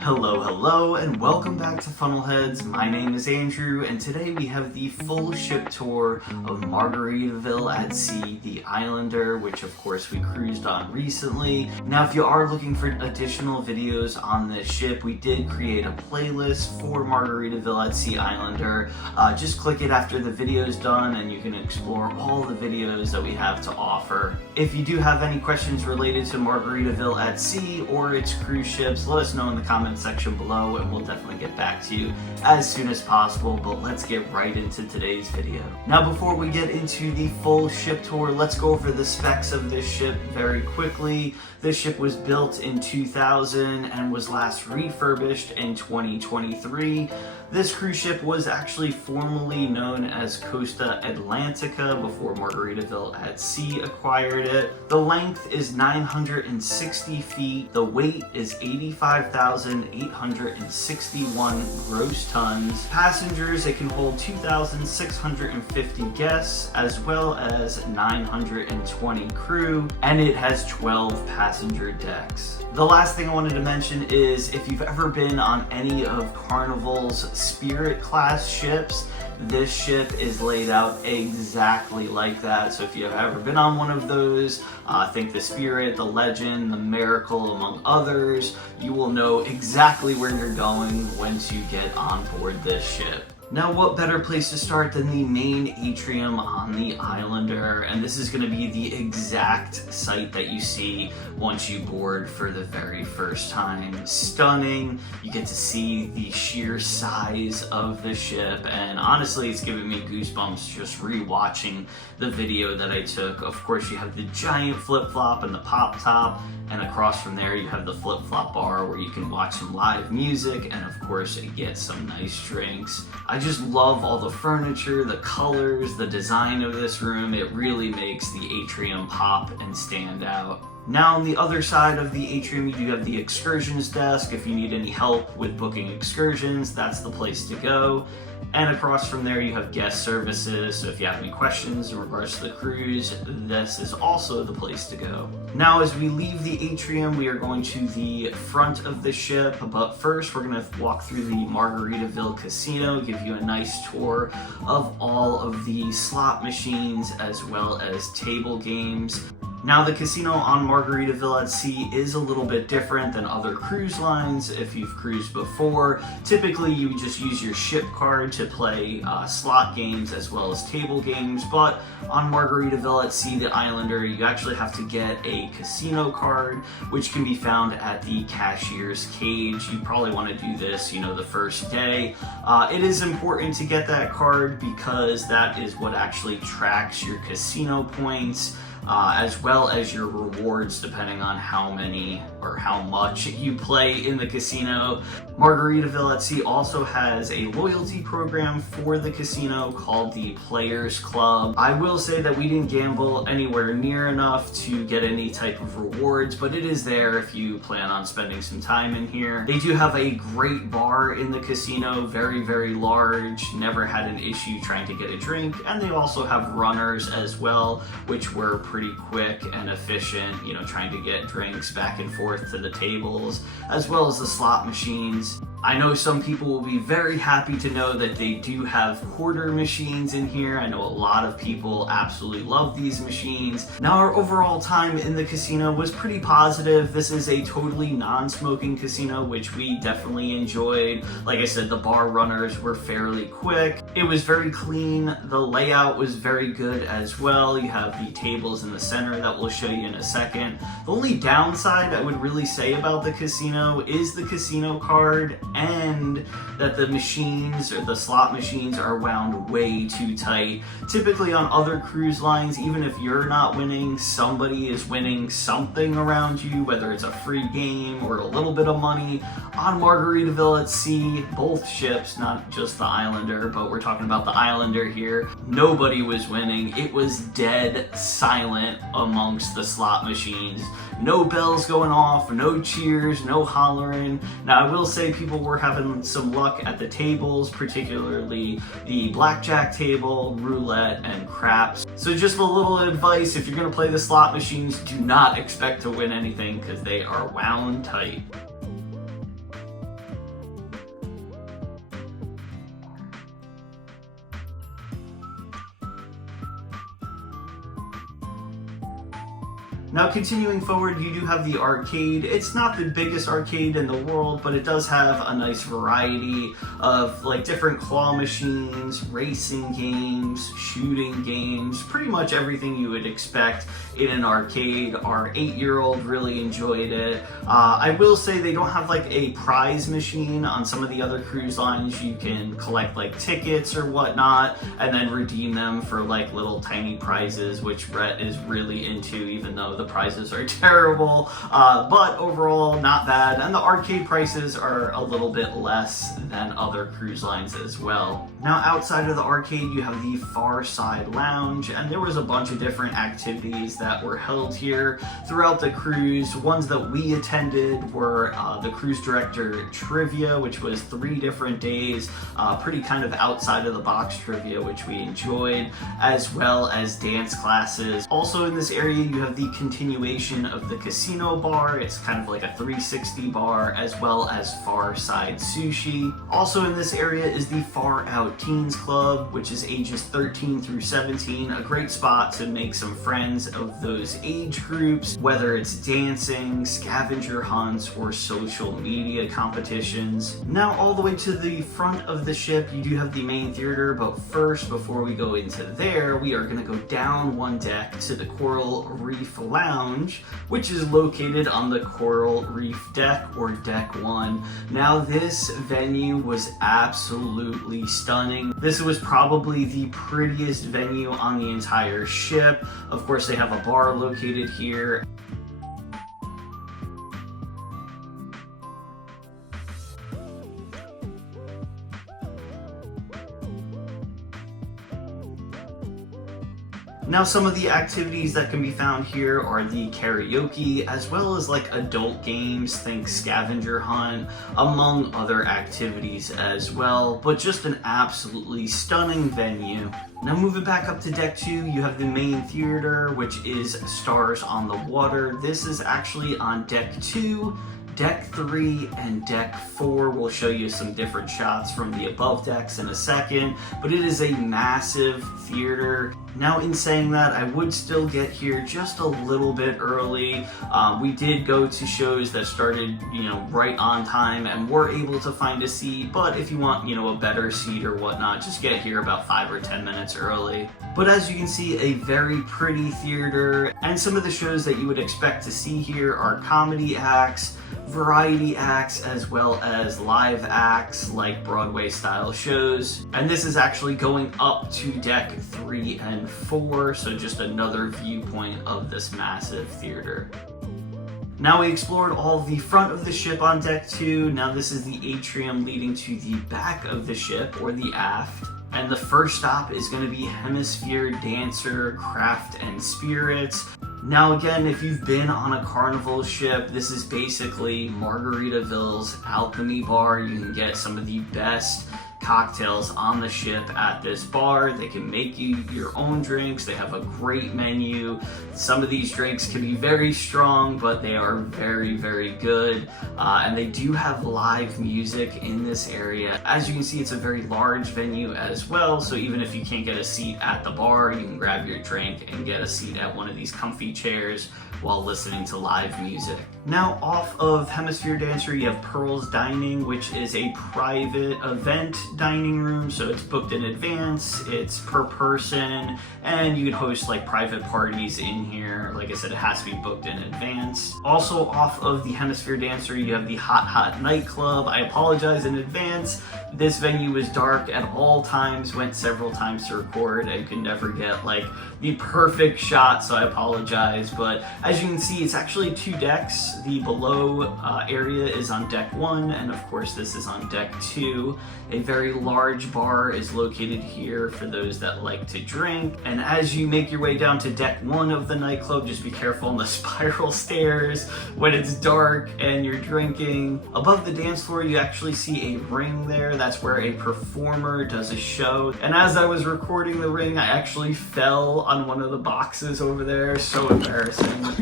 Hello, and welcome back to Funnelheads. My name is Andrew, and today we have the full ship tour of Margaritaville at sea, the Islander, which of course we cruised on recently. Now, if you are looking for additional videos on this ship, we did create a playlist for Margaritaville at sea Islander. Just click it after the video is done, and you can explore all the videos that we have to offer. If you do have any questions related to Margaritaville at sea or its cruise ships, let us know in the comments section below, and we'll definitely get back to you as soon as possible. But let's get right into today's video. Now, before we get into the full ship tour, let's go over the specs of this ship very quickly. This ship was built in 2000 and was last refurbished in 2023. This cruise ship was actually formerly known as Costa Atlantica before Margaritaville at Sea acquired it. The length is 960 feet. The weight is 85,861 gross tons. Passengers, it can hold 2,650 guests as well as 920 crew, and it has 12 passenger decks. The last thing I wanted to mention is if you've ever been on any of Carnival's Spirit class ships, this ship is laid out exactly like that. So if you've ever been on one of those, think the Spirit, the Legend, the Miracle, among others, you will know exactly where you're going once you get on board this ship. Now, what better place to start than the main atrium on the Islander? And this is going to be the exact site that you see once you board for the very first time. Stunning. You get to see the sheer size of the ship, and honestly, it's giving me goosebumps just re-watching the video that I took. Of course, you have the giant flip-flop and the pop top, and across from there you have the flip-flop bar where you can watch some live music and of course get some nice drinks. I just love all the furniture, the colors, the design of this room. It really makes the atrium pop and stand out. Now, on the other side of the atrium, you do have the excursions desk. If you need any help with booking excursions, that's the place to go. And across from there, you have guest services. So if you have any questions in regards to the cruise, this is also the place to go. Now, as we leave the atrium, we are going to the front of the ship. But first, we're going to walk through the Margaritaville Casino, give you a nice tour of all of the slot machines as well as table games. Now, the casino on Margaritaville at Sea is a little bit different than other cruise lines. If you've cruised before, typically you just use your ship card to play slot games as well as table games, but on Margaritaville at Sea, the Islander, you actually have to get a casino card, which can be found at the cashier's cage. You probably want to do this, the first day. It is important to get that card because that is what actually tracks your casino points, as well as your rewards depending on how many or how much you play in the casino. Margaritaville at Sea also has a loyalty program for the casino called the Players Club. I will say that we didn't gamble anywhere near enough to get any type of rewards, but it is there if you plan on spending some time in here. They do have a great bar in the casino, very, very large, never had an issue trying to get a drink, and they also have runners as well, which were pretty quick and efficient, trying to get drinks back and forth to the tables, as well as the slot machines. I know some people will be very happy to know that they do have quarter machines in here. I know a lot of people absolutely love these machines. Now, our overall time in the casino was pretty positive. This is a totally non-smoking casino, which we definitely enjoyed. Like I said, the bar runners were fairly quick. It was very clean. The layout was very good as well. You have the tables in the center that we'll show you in a second. The only downside I would really say about the casino is the casino card, and that the machines or the slot machines are wound way too tight. Typically on other cruise lines, even if you're not winning, somebody is winning something around you, whether it's a free game or a little bit of money. On Margaritaville at Sea, both ships, not just the Islander, but we're talking talking about the Islander here. Nobody was winning. It was dead silent amongst the slot machines. No bells going off, no cheers, no hollering. Now I will say people were having some luck at the tables, particularly the blackjack table, roulette, and craps. So just a little advice, if you're gonna play the slot machines, do not expect to win anything because they are wound tight. Now continuing forward, you do have the arcade. It's not the biggest arcade in the world, but it does have a nice variety of like different claw machines, racing games, shooting games, pretty much everything you would expect in an arcade. Our 8-year-old really enjoyed it. I will say they don't have like a prize machine. On some of the other cruise lines you can collect like tickets or whatnot and then redeem them for like little tiny prizes, which Brett is really into, even though the prizes are terrible, but overall not bad, and the arcade prices are a little bit less than other cruise lines as well. Now outside of the arcade you have the Farside Lounge, and there was a bunch of different activities that were held here throughout the cruise. Ones that we attended were the cruise director trivia, which was 3 different days, pretty kind of outside of the box trivia, which we enjoyed, as well as dance classes. Also in this area you have the continuation of the casino bar. It's kind of like a 360 bar, as well as Farside Sushi. Also in this area is the Far Out Teens Club, which is ages 13 through 17. A great spot to make some friends of those age groups, whether it's dancing, scavenger hunts, or social media competitions. Now all the way to the front of the ship you do have the main theater, but first, before we go into there, we are going to go down one deck to the Coral Reef Lounge, which is located on the Coral Reef deck, or deck 1. Now this venue was absolutely stunning. This was probably the prettiest venue on the entire ship. Of course they have a bar located here. Now some of the activities that can be found here are the karaoke, as well as like adult games, think scavenger hunt, among other activities as well, but just an absolutely stunning venue. Now moving back up to deck 2, you have the main theater, which is Stars on the Water. This is actually on deck 2. Deck 3 and deck 4 will show you some different shots from the above decks in a second, but it is a massive theater. Now in saying that, I would still get here just a little bit early. We did go to shows that started, right on time and were able to find a seat, but if you want, a better seat or whatnot, just get here about 5 or 10 minutes early. But as you can see, a very pretty theater, and some of the shows that you would expect to see here are comedy acts, variety acts, as well as live acts like Broadway style shows. And this is actually going up to deck 3 and 4, so just another viewpoint of this massive theater. Now we explored all the front of the ship on deck 2. Now this is the atrium leading to the back of the ship, or the aft. And the first stop is going to be Hemisphere, Dancer, Craft, and Spirits. Now again, if you've been on a Carnival ship, this is basically Margaritaville's alchemy bar. You can get some of the best cocktails on the ship at this bar. They can make you your own drinks. They have a great menu. Some of these drinks can be very strong, but they are very, very good. And they do have live music in this area. As you can see, it's a very large venue as well. So even if you can't get a seat at the bar, you can grab your drink and get a seat at one of these comfy chairs while listening to live music. Now off of Hemisphere Dancer, you have Pearl's Dining, which is a private event dining room. So it's booked in advance, it's per person, and you can host like private parties in here. Like I said, it has to be booked in advance. Also off of the Hemisphere Dancer, you have the Hot Nightclub. I apologize in advance. This venue was dark at all times, went several times to record and could never get like the perfect shot, so I apologize. But As you can see, it's actually 2 decks. The below area is on deck 1, and of course this is on deck 2. A very large bar is located here for those that like to drink. And as you make your way down to deck 1 of the nightclub, just be careful on the spiral stairs when it's dark and you're drinking. Above the dance floor, you actually see a ring there. That's where a performer does a show. And as I was recording the ring, I actually fell on one of the boxes over there. So embarrassing.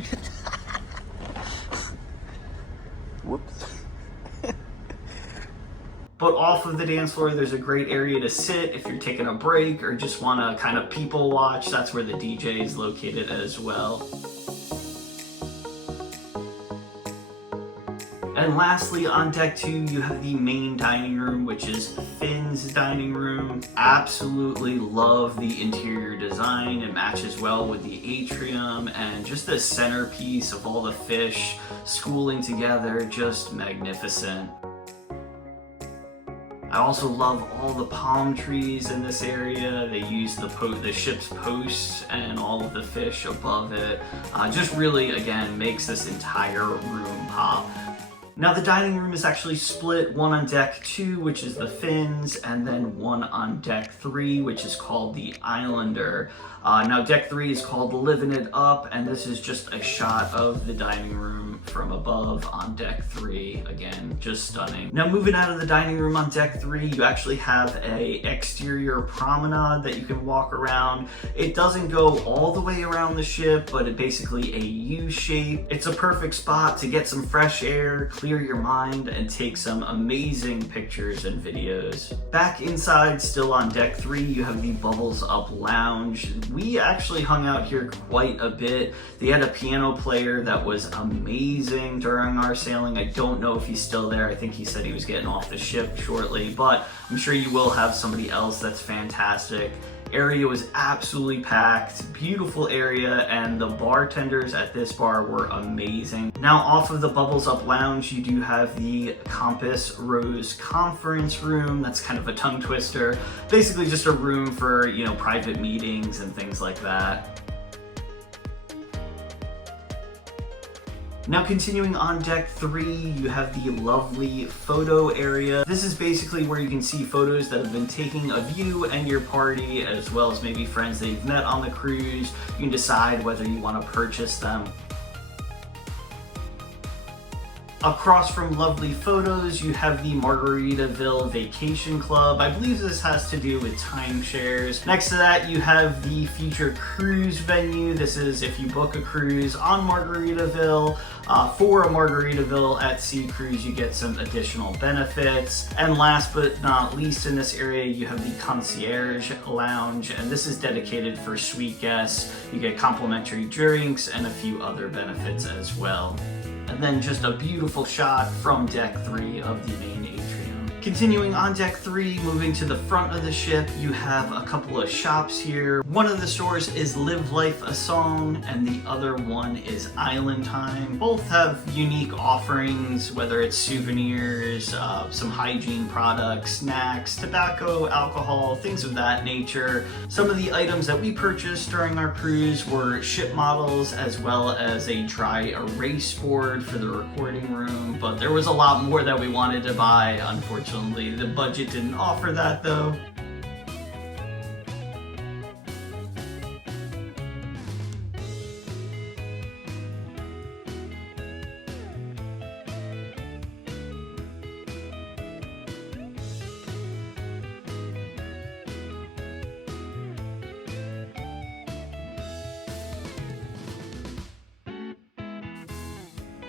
Whoops. But off of the dance floor, there's a great area to sit if you're taking a break or just want to kind of people watch. That's where the DJ is located as well. And lastly, on deck 2, you have the main dining room, which is Finn's dining room. Absolutely love the interior design. It matches well with the atrium and just the centerpiece of all the fish schooling together, just magnificent. I also love all the palm trees in this area. They use the ship's posts and all of the fish above it. Just really, again, makes this entire room pop. Now the dining room is actually split, one on deck 2, which is the Finns, and then one on deck 3, which is called the Islander. Now deck 3 is called Living It Up, and this is just a shot of the dining room from above on deck 3. Again, just stunning. Now moving out of the dining room on deck 3, you actually have a exterior promenade that you can walk around. It doesn't go all the way around the ship, but it's basically a U shape. It's a perfect spot to get some fresh air, clear your mind, and take some amazing pictures and videos. Back inside, still on deck 3, you have the Bubbles Up Lounge. We actually hung out here quite a bit. They had a piano player that was amazing during our sailing. I don't know if he's still there. I think he said he was getting off the ship shortly, but I'm sure you will have somebody else that's fantastic. Area was absolutely packed, beautiful area, and the bartenders at this bar were amazing. Now off of the Bubbles Up Lounge, you do have the Compass Rose Conference Room. That's kind of a tongue twister. Basically just a room for, you know, private meetings and things like that. Now continuing on deck 3, you have the lovely photo area. This is basically where you can see photos that have been taken of you and your party, as well as maybe friends that you've met on the cruise. You can decide whether you want to purchase them. Across from lovely photos, you have the Margaritaville Vacation Club. I believe this has to do with timeshares. Next to that, you have the future cruise venue. This is if you book a cruise on Margaritaville. For a Margaritaville at sea cruise, you get some additional benefits. And last but not least in this area, you have the Concierge Lounge, and this is dedicated for suite guests. You get complimentary drinks and a few other benefits as well. And then just a beautiful shot from deck 3 of the main atrium. Continuing on deck 3, moving to the front of the ship, you have a couple of shops here. One of the stores is Live Life a Song, and the other one is Island Time. Both have unique offerings, whether it's souvenirs, some hygiene products, snacks, tobacco, alcohol, things of that nature. Some of the items that we purchased during our cruise were ship models, as well as a dry erase board for the recording room, but there was a lot more that we wanted to buy. Unfortunately, the budget didn't offer that though.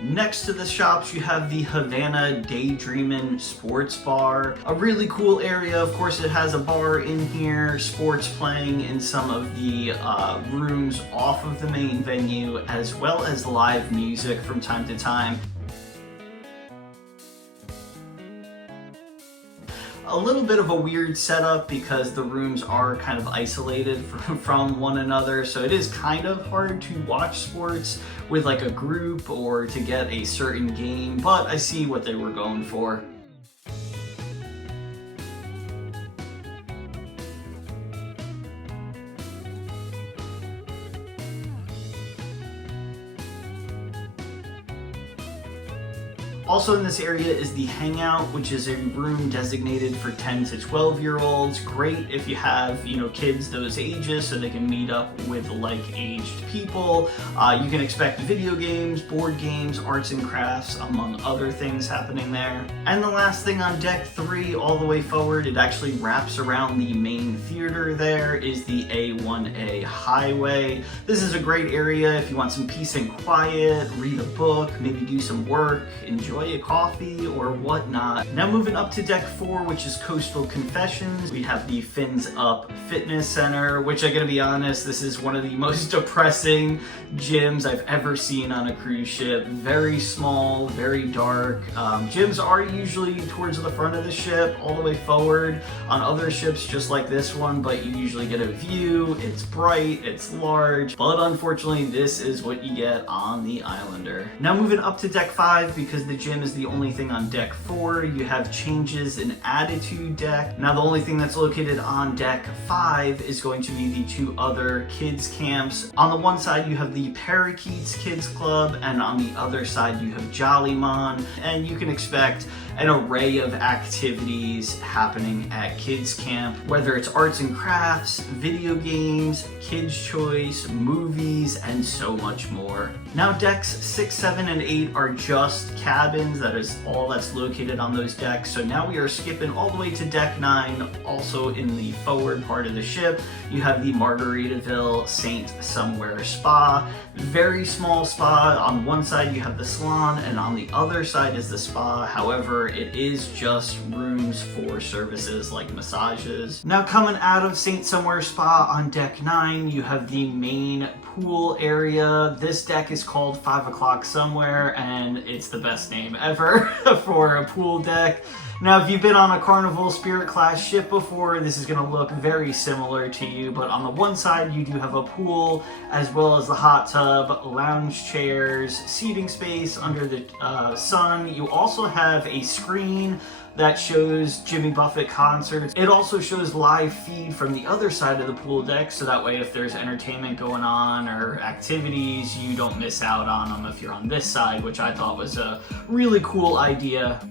Next to the shops, you have the Havana Dreamin Sports Bar. A really cool area. Of course, it has a bar in here, sports playing in some of the rooms off of the main venue, as well as live music from time to time. A little bit of a weird setup because the rooms are kind of isolated from one another, so it is kind of hard to watch sports with like a group or to get a certain game, but I see what they were going for. Also in this area is the Hangout, which is a room designated for 10 to 12-year-olds. Great if you have, kids those ages so they can meet up with like-aged people. You can expect video games, board games, arts and crafts, among other things happening there. And the last thing on deck 3, all the way forward, it actually wraps around the main theater there, is the A1A Highway. This is a great area if you want some peace and quiet, read a book, maybe do some work, enjoy a coffee or whatnot. Now moving up to deck 4, which is Coastal Confessions, we have the Fins Up Fitness Center, which I gotta be honest, this is one of the most depressing gyms I've ever seen on a cruise ship. Very small, very dark. Gyms are usually towards the front of the ship, all the way forward on other ships just like this one, but you usually get a view. It's bright, it's large, but unfortunately this is what you get on the Islander. Now moving up to deck 5, because the gym is the only thing on deck 4, you have changes in attitude deck. Now the only thing that's located on deck 5 is going to be the 2 other kids camps. On the one side you have the Parakeets Kids Club, and on the other side you have Jollymon, and you can expect an array of activities happening at kids camp, whether it's arts and crafts, video games, kids choice, movies, and so much more. Now decks 6, 7, and 8 are just cabins. That is all that's located on those decks. So now we are skipping all the way to deck 9. Also in the forward part of the ship, you have the Margaritaville Saint Somewhere Spa. Very small spa. On one side you have the salon, and on the other side is the spa. However, it is just rooms for services like massages. Now coming out of Saint Somewhere Spa on deck 9, you have the main pool area. This deck is called 5 o'clock somewhere, and it's the best name ever for a pool deck. Now, if you've been on a Carnival Spirit class ship before, this is going to look very similar to you, but on the one side you do have a pool, as well as the hot tub, lounge chairs, seating space under the sun. You also have a screen that shows Jimmy Buffett concerts. It also shows live feed from the other side of the pool deck, so that way if there's entertainment going on or activities, you don't miss out on them if you're on this side, which I thought was a really cool idea.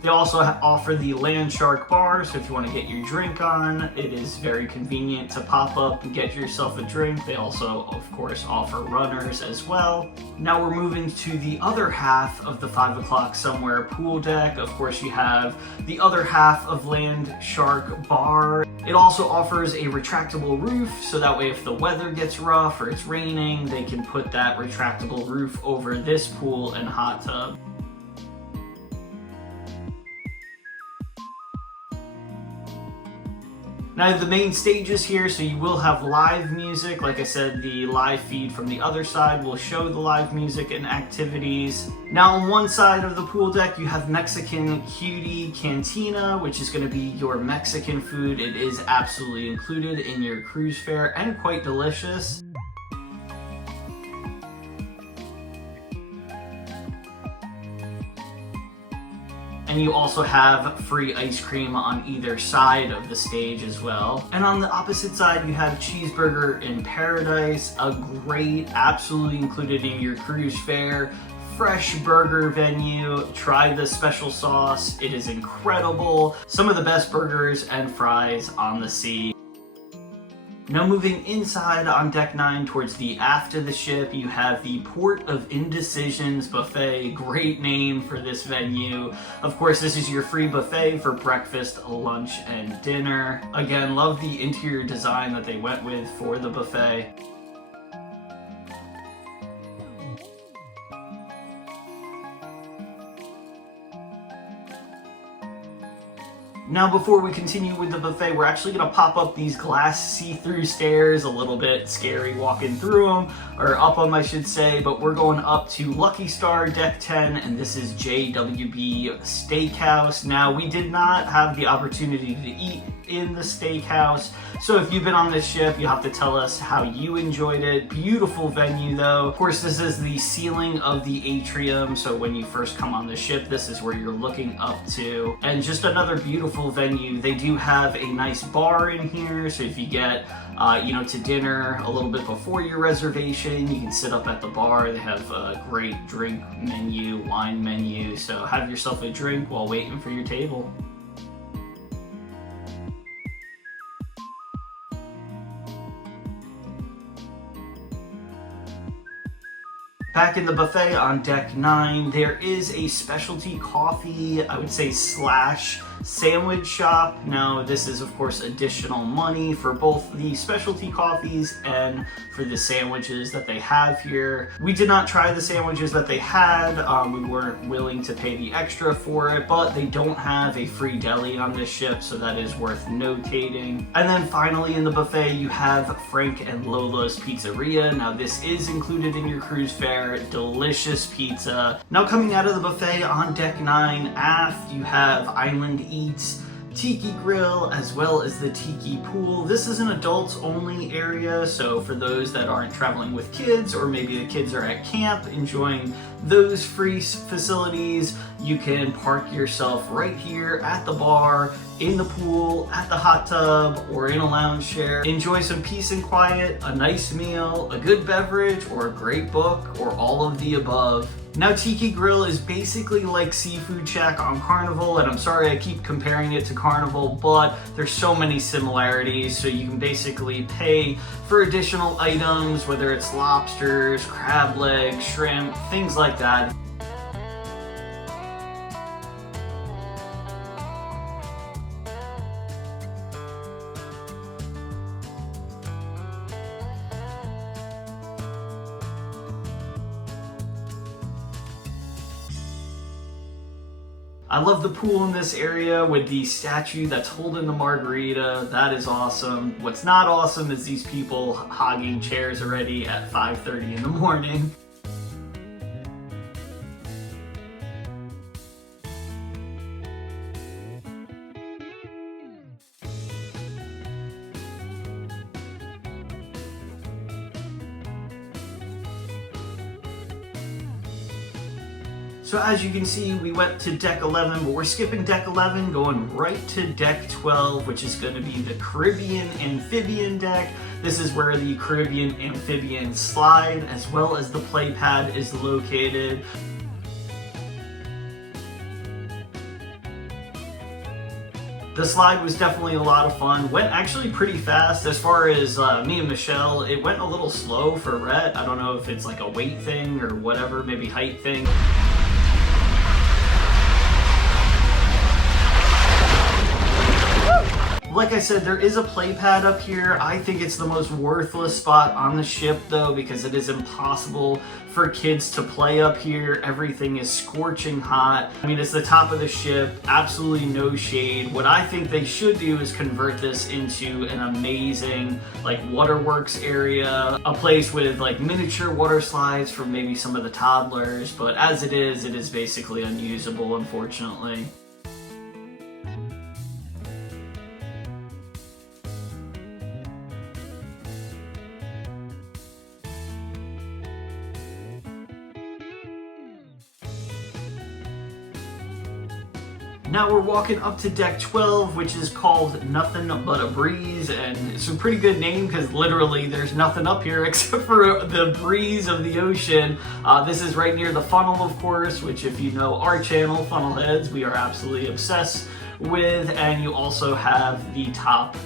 They also offer the Landshark Bar, so if you want to get your drink on, it is very convenient to pop up and get yourself a drink. They also, of course, offer runners as well. Now we're moving to the other half of the 5 o'clock somewhere pool deck. Of course, you have the other half of Landshark Bar. It also offers a retractable roof, so that way if the weather gets rough or it's raining, they can put that retractable roof over this pool and hot tub. Now the main stage is here, so you will have live music. Like I said, the live feed from the other side will show the live music and activities. Now on one side of the pool deck, you have Mexican Cutie Cantina, which is going to be your Mexican food. It is absolutely included in your cruise fare and quite delicious. And you also have free ice cream on either side of the stage as well. And on the opposite side, you have Cheeseburger in Paradise, a great, absolutely included in your cruise fare, fresh burger venue. Try the special sauce, it is incredible. Some of the best burgers and fries on the sea. Now moving inside on deck 9 towards the aft of the ship, you have the Port of Indecisions buffet. Great name for this venue. Of course, this is your free buffet for breakfast, lunch, and dinner. Again, love the interior design that they went with for the buffet. Now before we continue with the buffet, we're actually going to pop up these glass see-through stairs. A little bit scary walking through them, or up them I should say, but we're going up to Lucky Star Deck 10, and this is JWB Steakhouse. Now we did not have the opportunity to eat in the steakhouse. So if you've been on this ship, you'll have to tell us how you enjoyed it. Beautiful venue though. Of course, this is the ceiling of the Atrium, so when you first come on the ship, this is where you're looking up to. And just another beautiful venue. They do have a nice bar in here, so if you get to dinner a little bit before your reservation, you can sit up at the bar. They have a great drink menu, wine menu, so have yourself a drink while waiting for your table. Back in the buffet on deck 9, there is a specialty coffee, I would say slash sandwich shop. Now this is of course additional money for both the specialty coffees and for the sandwiches that they have here. We did not try the sandwiches that they had. We weren't willing to pay the extra for it, but they don't have a free deli on this ship, so that is worth notating. And then finally in the buffet you have Frank and Lola's Pizzeria. Now this is included in your cruise fare. Delicious pizza. Now coming out of the buffet on deck 9 aft, you have Island Eats, Tiki Grill, as well as the Tiki Pool. This is an adults only area, so for those that aren't traveling with kids, or maybe the kids are at camp enjoying those free facilities, you can park yourself right here at the bar, in the pool, at the hot tub, or in a lounge chair. Enjoy some peace and quiet, a nice meal, a good beverage, or a great book, or all of the above. Now Tiki Grill is basically like Seafood Shack on Carnival, and I'm sorry I keep comparing it to Carnival, but there's so many similarities. So you can basically pay for additional items, whether it's lobsters, crab legs, shrimp, things like that. I love the pool in this area with the statue that's holding the margarita. That is awesome. What's not awesome is these people hogging chairs already at 5:30 in the morning. So as you can see, we went to deck 11, but we're skipping deck 11, going right to deck 12, which is going to be the Caribbean Amphibian deck. This is where the Caribbean Amphibian slide, as well as the play pad, is located. The slide was definitely a lot of fun. Went actually pretty fast. As far as me and Michelle, it went a little slow for Rhett. I don't know if it's like a weight thing or whatever, maybe height thing. Like I said, there is a play pad up here. I think it's the most worthless spot on the ship though, because it is impossible for kids to play up here. Everything is scorching hot. I mean, it's the top of the ship, absolutely no shade. What I think they should do is convert this into an amazing like waterworks area, a place with like miniature water slides for maybe some of the toddlers, but as it is basically unusable, unfortunately. Now we're walking up to deck 12, which is called Nothing But a Breeze, and it's a pretty good name because literally there's nothing up here except for the breeze of the ocean. This is right near the funnel, of course, which if you know our channel, Funnelheads, we are absolutely obsessed with, and you also have the top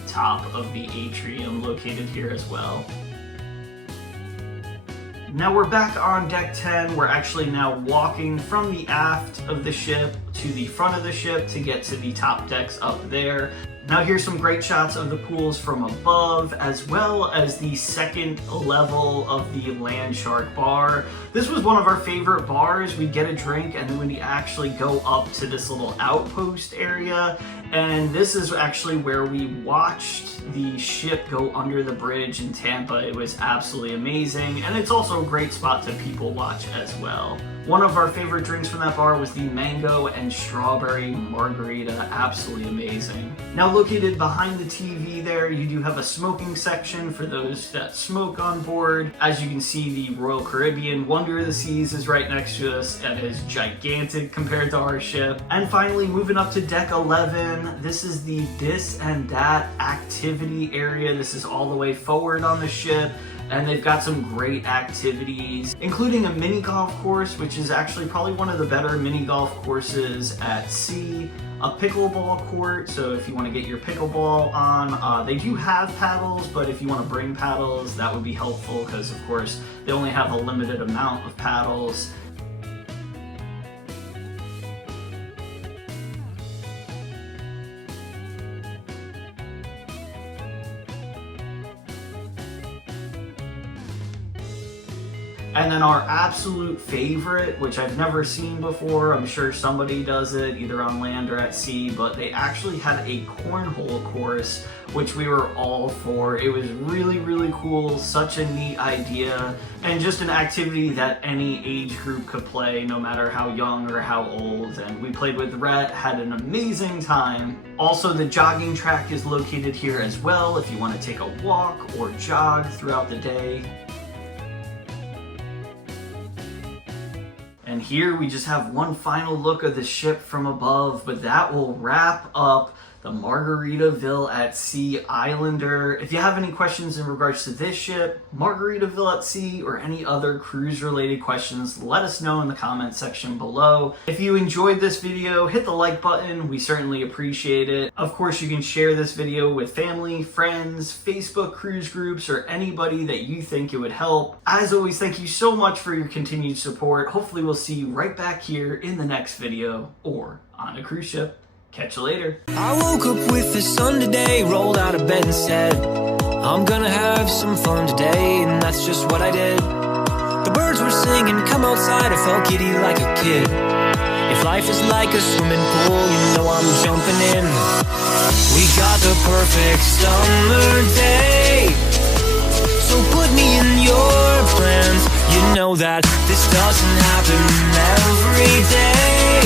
of the atrium located here as well. Now we're back on deck 10. We're actually now walking from the aft of the ship to the front of the ship to get to the top decks up there. Now here's some great shots of the pools from above, as well as the second level of the Landshark Bar. This was one of our favorite bars. We'd get a drink and then we'd actually go up to this little outpost area, and this is actually where we watched the ship go under the bridge in Tampa. It was absolutely amazing, and it's also a great spot to people watch as well. One of our favorite drinks from that bar was the mango and strawberry margarita, absolutely amazing. Now located behind the TV there, you do have a smoking section for those that smoke on board. As you can see, the Royal Caribbean Wonder of the Seas is right next to us and is gigantic compared to our ship. And finally, moving up to deck 11, this is the This and That activity area. This is all the way forward on the ship, and they've got some great activities, including a mini golf course, which is actually probably one of the better mini golf courses at sea. A pickleball court, so if you want to get your pickleball on, they do have paddles, but if you want to bring paddles, that would be helpful because, of course, they only have a limited amount of paddles. And then our absolute favorite, which I've never seen before, I'm sure somebody does it either on land or at sea, but they actually had a cornhole course, which we were all for. It was really, really cool, such a neat idea, and just an activity that any age group could play, no matter how young or how old. And we played with Rhett, had an amazing time. Also, the jogging track is located here as well if you want to take a walk or jog throughout the day. And here we just have one final look of the ship from above, but that will wrap up the Margaritaville at Sea Islander. If you have any questions in regards to this ship, Margaritaville at Sea, or any other cruise related questions, let us know in the comment section below. If you enjoyed this video, hit the like button, we certainly appreciate it. Of course, you can share this video with family, friends, Facebook cruise groups, or anybody that you think it would help. As always, thank you so much for your continued support. Hopefully we'll see you right back here in the next video, or on a cruise ship. Catch you later. I woke up with the sun today, rolled out of bed and said, I'm gonna have some fun today, and that's just what I did. The birds were singing, come outside, I felt giddy like a kid. If life is like a swimming pool, you know I'm jumping in. We got the perfect summer day, so put me in your plans. You know that this doesn't happen every day.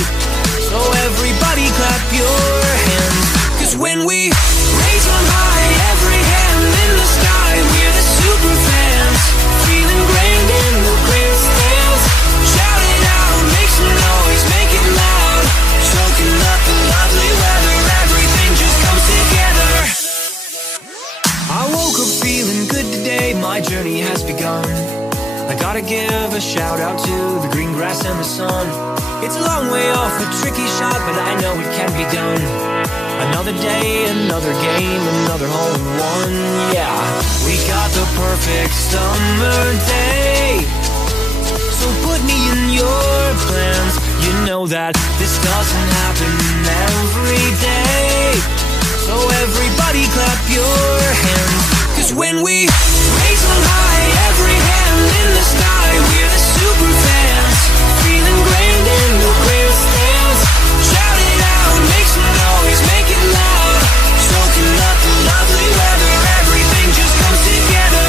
So everybody clap your hands, 'cause when we raise on high, every hand in the sky, we're the super fans, feeling grand in the grandstands. Shout it out, make some noise, make it loud, soaking up the lovely weather, everything just comes together. I woke up feeling good today, my journey has begun. I gotta give a shout out to the green grass and the sun. It's a long way off, a tricky shot, but I know it can be done. Another day, another game, another hole in one, yeah. We got the perfect summer day, so put me in your plans. You know that this doesn't happen every day. So everybody clap your hands, 'cause when we raise on high, every hand in the sky, we're the super fans, feeling grand in the grandstands. Shout it out, make some noise, make it loud, soaking up the lovely weather, everything just comes together.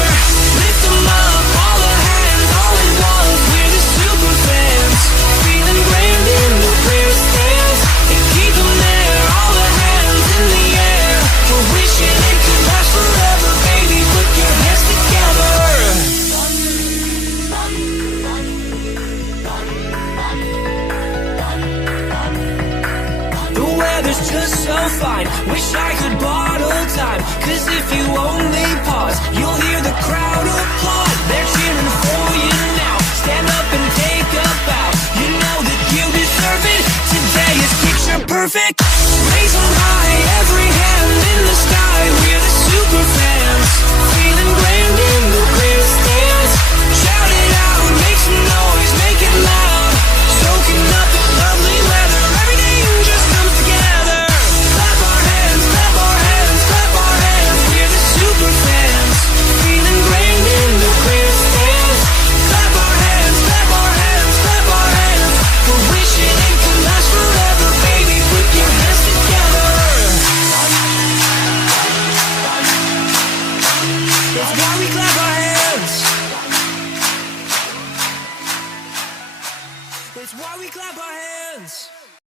Lift them up, all the hands, all at once, we're the super fans, feeling grand in the grandstands, and keep them there, all the hands in the air. We're wishing it could last forever, baby, put your hands together. Weather's just so fine, wish I could bottle time, 'cause if you only pause, you'll hear the crowd applaud. They're cheering for you now, stand up and take a bow. You know that you deserve it, today is picture perfect. Raise on high, every hand in the sky, we're the super fans, feeling grand in the grandstands. Shout it out, make some noise, make it loud, soaking up the lovely weather, everything just comes together. Clap our hands, clap our hands, clap our hands, we're the super fans, feeling grand in the grandstands. Clap our hands, clap our hands, clap our hands, we're wishing it could last forever, baby, put your It's why we clap our hands.